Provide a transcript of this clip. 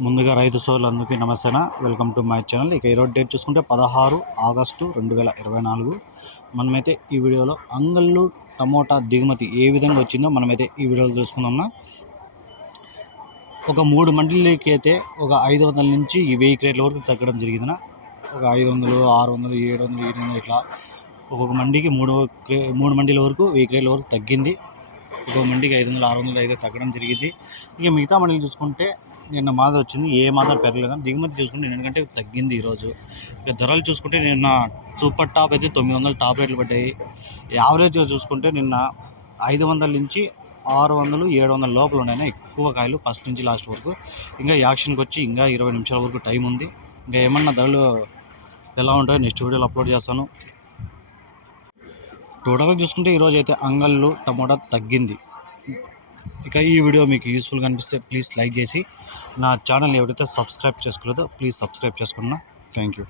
ముందుగా రైతు సోదరులందరికీ నమస్తేనా. Welcome to my channel. ఇక ఈరోజు డేట్ చూసుకుంటే పదహారు ఆగస్టు రెండు వేల ఇరవై నాలుగు. మనమైతే ఈ వీడియోలో అంగళ్ళు టమోటా దిగుమతి ఏ విధంగా వచ్చిందో మనమైతే ఈ వీడియోలో తెలుసుకుందాం ఒక మూడు మండలికి అయితే ఒక ఐదు వందల నుంచి ఈ వెయ్యి క్రేట్ల వరకు తగ్గడం జరిగిందిన ఒక ఐదు వందలు ఆరు వందలు ఏడు వందలు ఏడు వందలు ఇట్లా ఒక్కొక్క మండికి మూడు క్రే మూడు మండీల వరకు వెయ్యి క్రేట్ల వరకు తగ్గింది. ఒక్కొక్క మండికి ఐదు వందలు ఆరు వందలు అయితే తగ్గడం జరిగింది. ఇక మిగతా మండలి చూసుకుంటే నిన్న మాద వచ్చింది ఏ మాత్రం పెరగలేదు దిగుమతి చూసుకుంటే ఎందుకంటే తగ్గింది ఈరోజు. ఇక ధరలు చూసుకుంటే నిన్న సూపర్ టాప్ అయితే తొమ్మిది వందల టాప్ రేట్లు పడ్డాయి. యావరేజ్గా చూసుకుంటే నిన్న ఐదు వందల నుంచి ఆరు వందలు ఏడు వందల లోపల ఉన్నాయి ఎక్కువ కాయలు ఫస్ట్ నుంచి లాస్ట్ వరకు. ఇంకా యాక్షన్కి వచ్చి ఇంకా ఇరవై నిమిషాల వరకు టైం ఉంది. ఇంకా ఏమన్నా ధరలు ఎలా ఉంటాయో నెక్స్ట్ వీడియోలో అప్లోడ్ చేస్తాను. టోటల్గా చూసుకుంటే ఈరోజు అయితే అంగళ్ళు టమోటా తగ్గింది. ఇక ఈ వీడియో మీకు యూస్ఫుల్గా అనిపిస్తే ప్లీజ్ లైక్ చేసి నా ఛానల్ ఎవరైతే సబ్స్క్రైబ్ చేసుకోలేదో ప్లీజ్ సబ్స్క్రైబ్ చేసుకున్నా. Thank you